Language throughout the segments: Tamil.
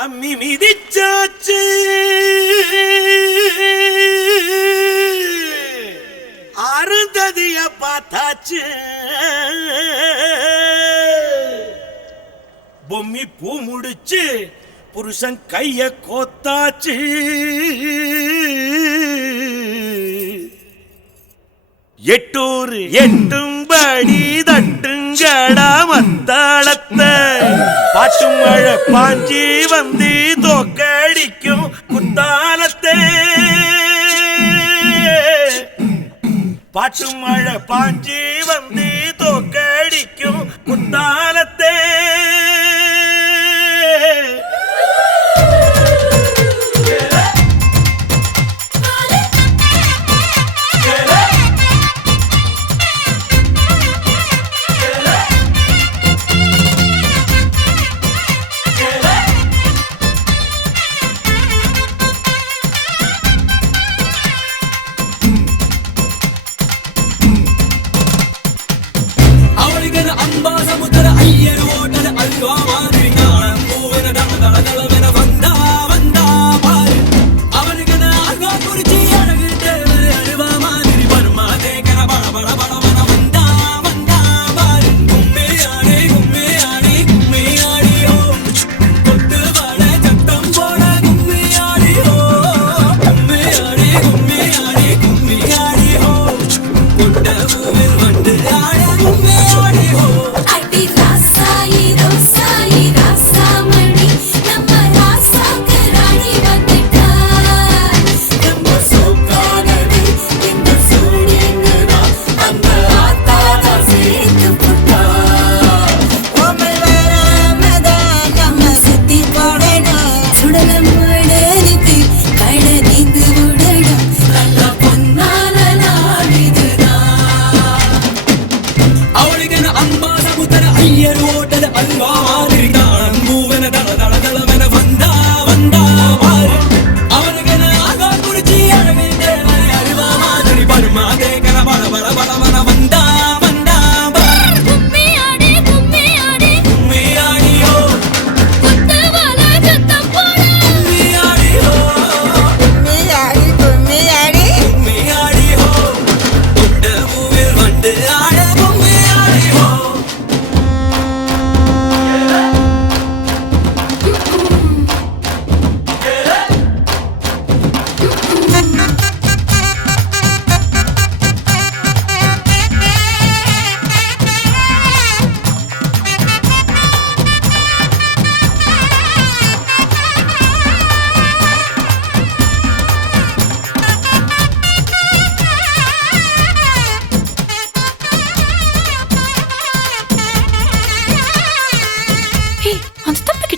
அம்மி மிதிச்சாச்சு அருந்ததிய பார்த்தாச்சு பொம்மி பூ முடிச்சு புருஷன் கைய கோத்தாச்சு எட்டூர் எட்டும்படி தட்டுங்கடா மத்தாளத்தை பாட்டு மழை பாஞ்சி வந்து தோக்கடிக்கும் குத்தாலத்தை பாட்டு மழை பாஞ்சி வந்து தோக்கடிக்கும் குத்தாலத்தை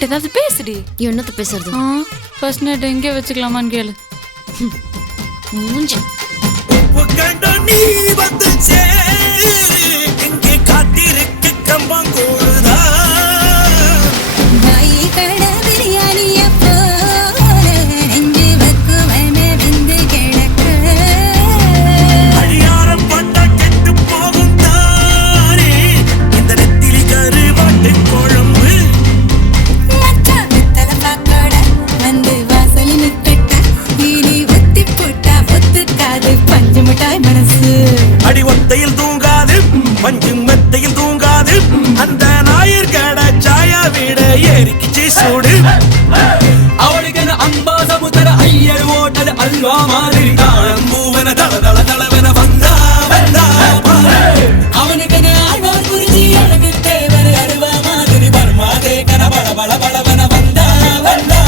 ஏதாவது பேசுடி. என்னத்த பேசுறது? ஃபர்ஸ்ட் நைட் எங்கே வச்சுக்கலாமான்னு கேளு. மூஞ்சி நீ வந்துச்சே எங்கே காத்திருக்கு கம்பங்கூழுதா அடியாரம் பட்ட கெட்டு போகும் தானே இந்த நெத்திலி கரு வாட்டு குழம்பு அடி ஒத்தையில் தூங்காது பஞ்சு மெத்தையில் தூங்காது அந்த ஞாயிறு கடை சாயா வீட ஏறிக்கிச்சு சூடு அவளுக்கு அம்பா சமுத்திர ஐயர் ஓட்டல் அல்வா மாதிரி தாளம் பூவன தள தள தளவன வந்தா வந்தா அவனுக்கு ஆழ்வார் குறிச்சி அழகு தேவர் அருவா மாதிரி பர்மாதே கன பட பட படவன வந்தா வந்தா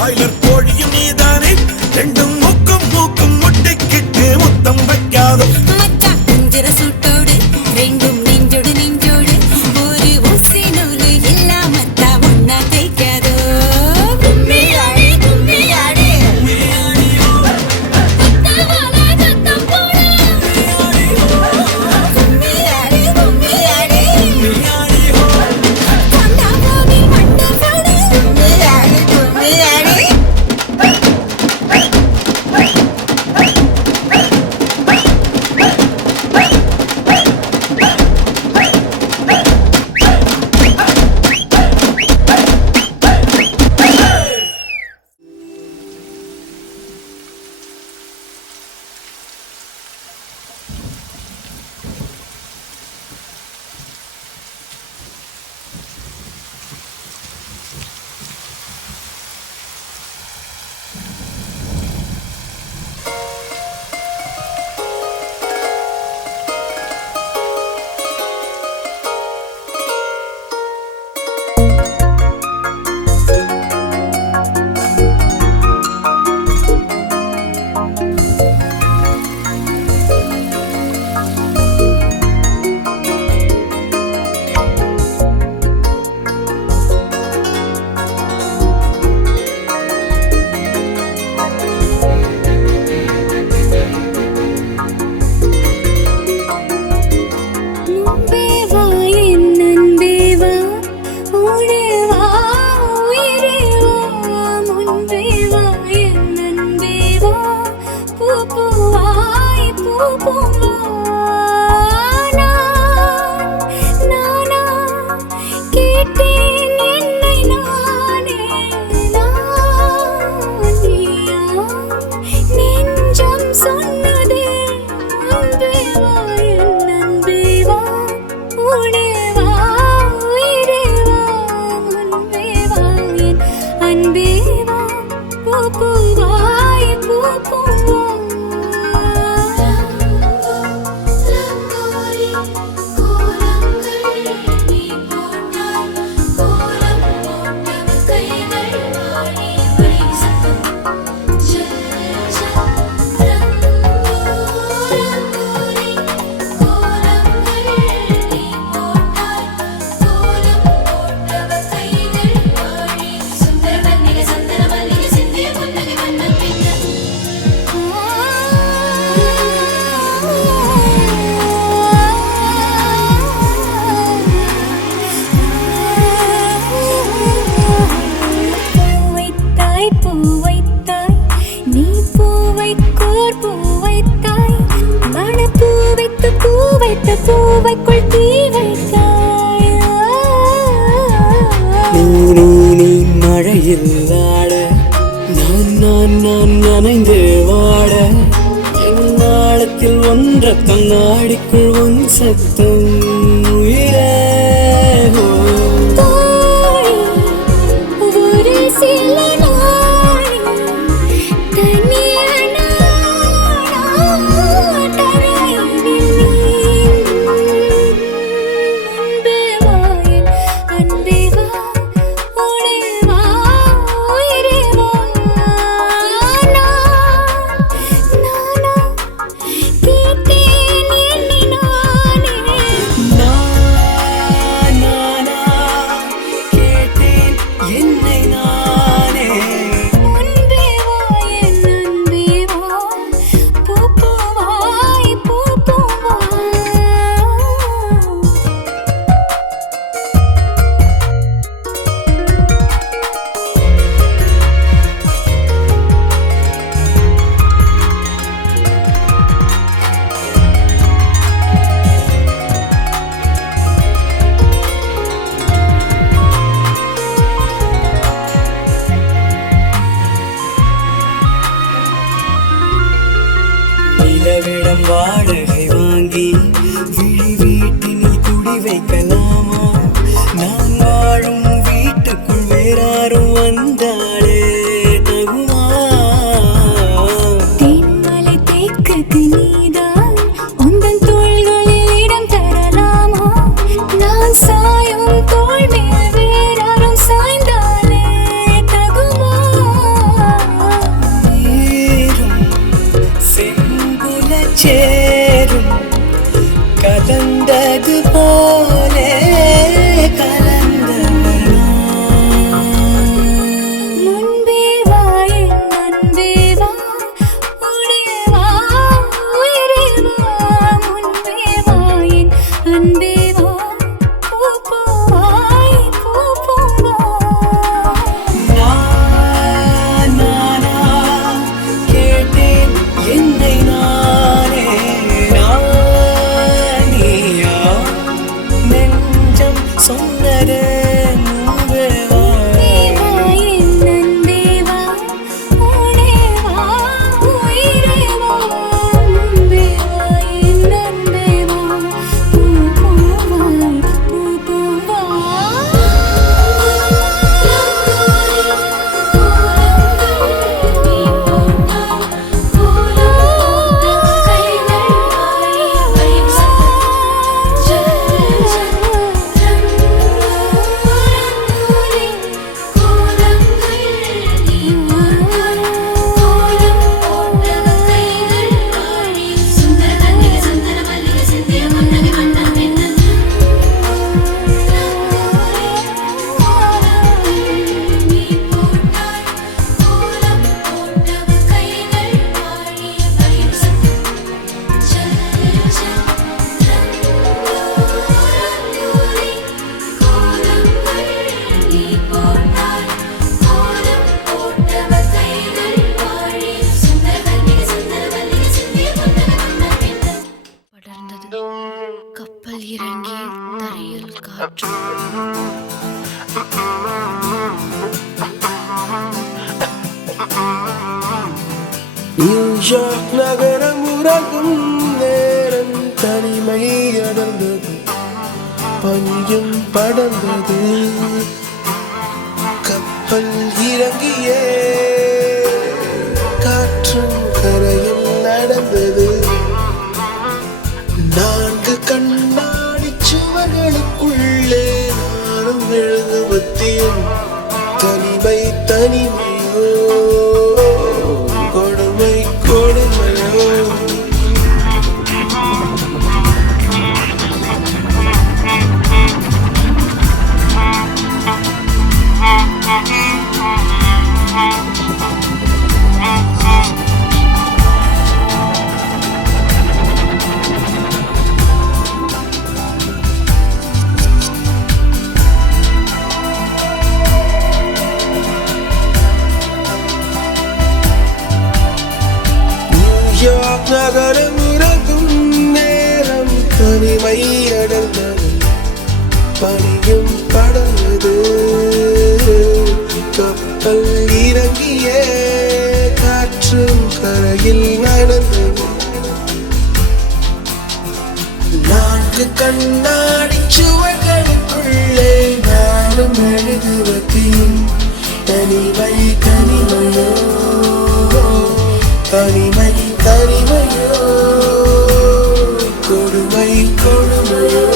பாய்லர் கோழியும் நீதானே ரெண்டும் மூக்கும் மூக்கும் முட்டைக்கிட்டு முத்தம் வைக்காதோ மச்சான் குஞ்சிர சூட்டோடு ரெண்டும் நெஞ்சோடு நெஞ்சோடு ஒரு ஊசி நூலு இல்லாமத்தா ஒன்னா தைக்காதோ கும்மியாடி கும்மியாடி கும்மியாடி கும்மியாடி கொண்டாடி மண்டபோடு கும்மியாடி கும்மியாடி மழையில் ஆட நான் நனைந்து வாட என்னாளத்தில் ஒன்ற கண்ணாடிக்குள் உன் சத்தம் உயிரே நிலவிடம் வாடகை வாங்கி விழி வீட்டினில் குடி வைக்கலாமா நான் வாழும் வீட்டுக்குள் வேறாரும் வந்தாலே தகுமா தென்மலை தேக்குக்கு நீதான் உந்தன் தோள்களில் இடம் தரலாமா நான் சாயும் தோள் மேல் வேறாரும் சாய்ந்தாலே தகுமா படர்ந்தது கப்பல் இறங்கி தரையில் காற்று. நியூயார்க் நகரம் உறங்கும் நேரம் தனிமை அடர்ந்தது, பனியும் படர்ந்தது, கப்பல் இறங்கியே காற்றும் கரையில் நடந்தது. 4 கண்ணாடி சுவர்களுக்குள்ளே நானும் எழுதுவத்தேன். தனிமை தனிமையோ கொடுமை கொடுமையோ. நியூயார்க் நகரம் உறங்கும் நேரம் தனிமை அடர்ந்தது, பனியும் படர்ந்தது, கப்பல் இறங்கியே காற்றும் கரையில் நடந்தது. 4 கண்ணாடி சுவர்களுக்குள்ளே நானும் எழுதுவதேன். தனிமை தனிமையோ தனிமை தனிமையோ கொடுமை கொடுமையோ.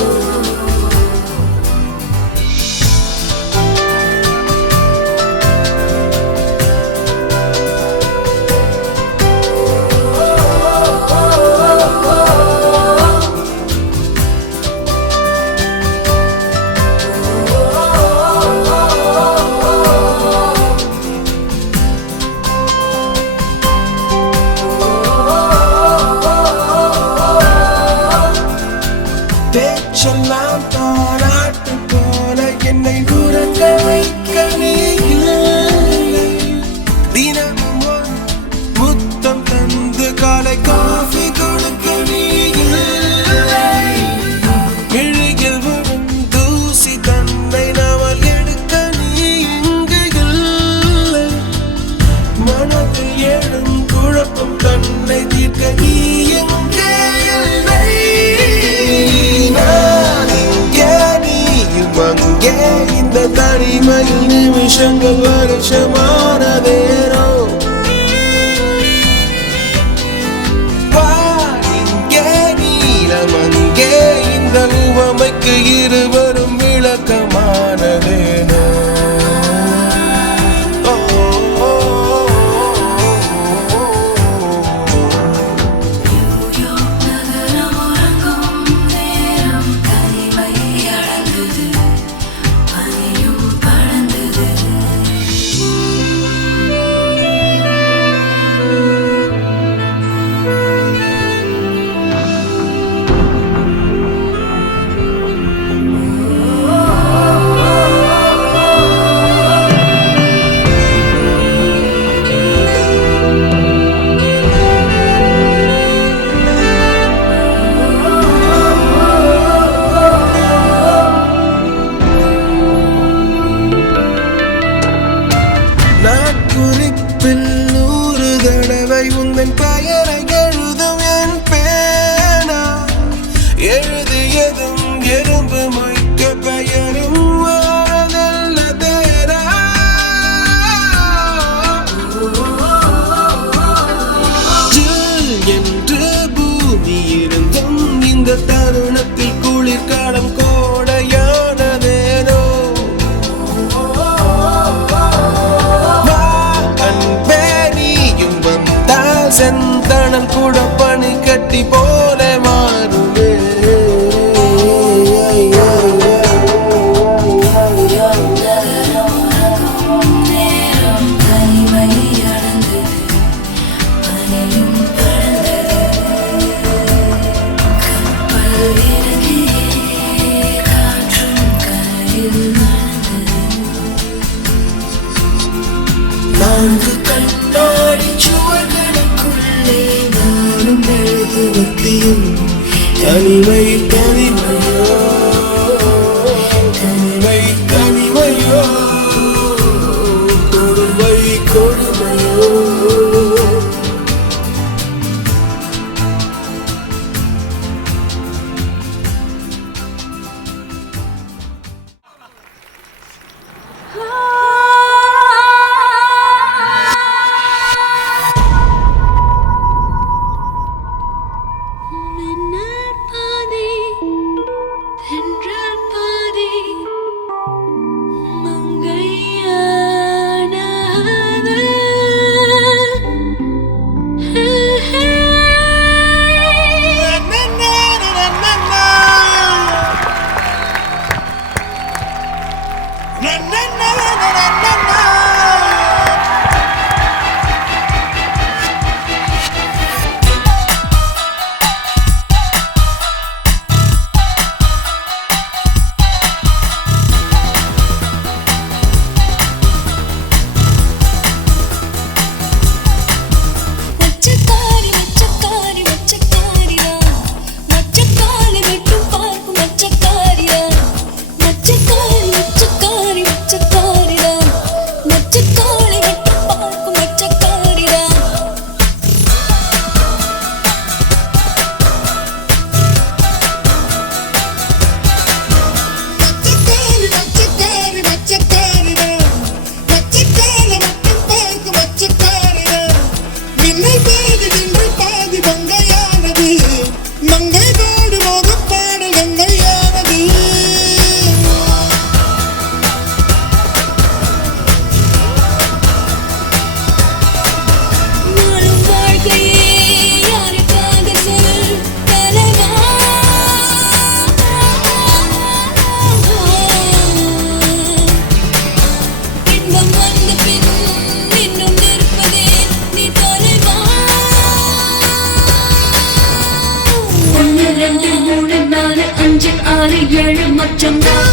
பேச்செல்லாம் தாராட்டு போல என்னை உறங்க வைக்க நீ இல்லை. தினமும் ஒரு முத்தம் தந்து காலை காஃபி கொடுக்க நீ இல்லை. விழியில் விழும் தூசி தன்னை நாமல் எடுக்க நீ இங்கு இல்லை. மனதில் எழும் குழப்பம் தன்னை தீர்க்க நீ எங்கே இல்லை. அங்கே இந்த தனிமை நிமிஷங்கள் வருஷமான நேரம். இங்கே நீளம் அங்கே இந்த உவமைக்கு இருவரும் விளக்கமானதேனோ. மச்சக்காரி மச்சக்காரி மச்சக்காரியா மச்சக்காரி வெட்டும் பார்க்கும் மச்சக்காரியா மச்சக்காரி மச்சக்காரி மச்சக்காரியா மச்சக்காரி வெட்டும் பார்க்கும் மச்சக்காரியா மச்சக்காரி மச்சக்காரி மச்சக்காரியா மச்சக்காரி வெட்டும் பார்க்கும் மச்சக்காரியா மின்னல் பாதி நின்று பாதி மங்கையானது மங்கை பாடு மோகம் பாடல் கங்கையானது நாளும் வாழ்க்கையே யாருக்காக சொல் தலைவா இன்பம் வந்த பின் இன்னும் நிற்பதே நீ தலைவா 1 2 3 4 5 6 7 மச்சம்தான்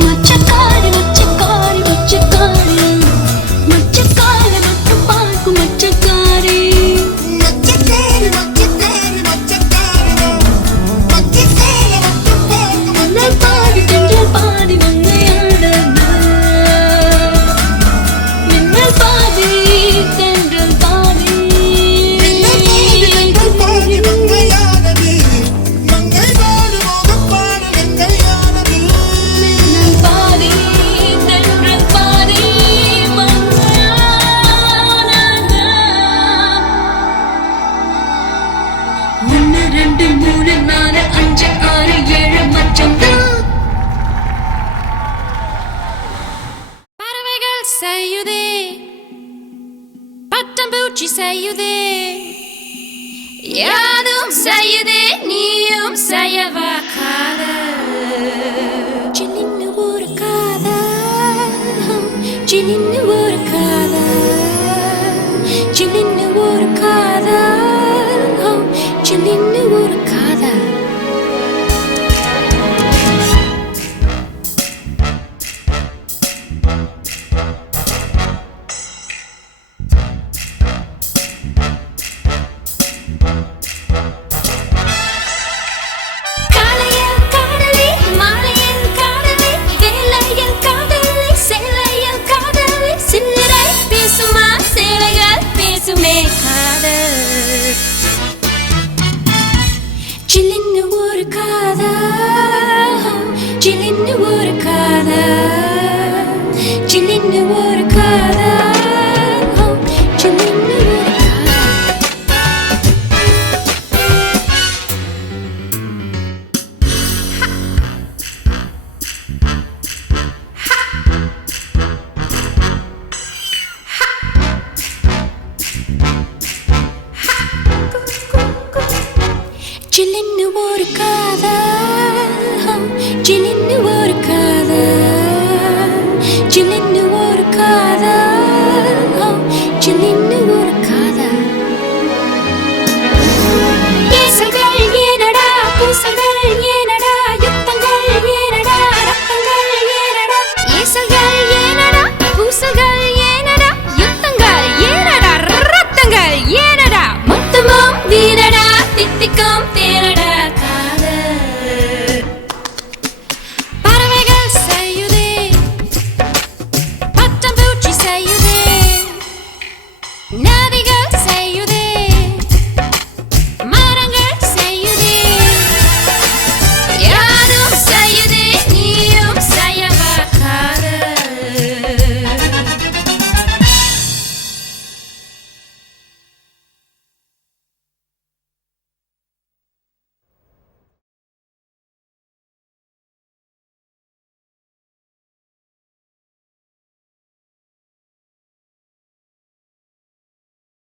மச்சக்காரி மச்சக்காரி மச்சக்காரி மச்சக்காரி மட்டும் பார்க்கும் மச்சக்காரி மச்சக்காரி மச்சக்காரி மச்சக்காரி மச்சக்காரி மட்டும் பார்க்கும் மன்னல் பாடி தென்றல் பாடி மங்கையானது மின்னல் பாதி தென்றல் பாதி தென்றல் பாடி மங்கையானது மங்கை பாடு மோகம் பாடு கங்கையானது மின்னல் பாதி தென்றல் பாதி மங்கையானது 1 2 3 4 5 6 7 மச்சம்தான் பறவைகள் செய்யுதே பட்டம்பூச்சி செய்யுதே யாதும் செய்யுதே நீயும் செய்யவா காதல் சின்ன ஒரு காதல் சின்ன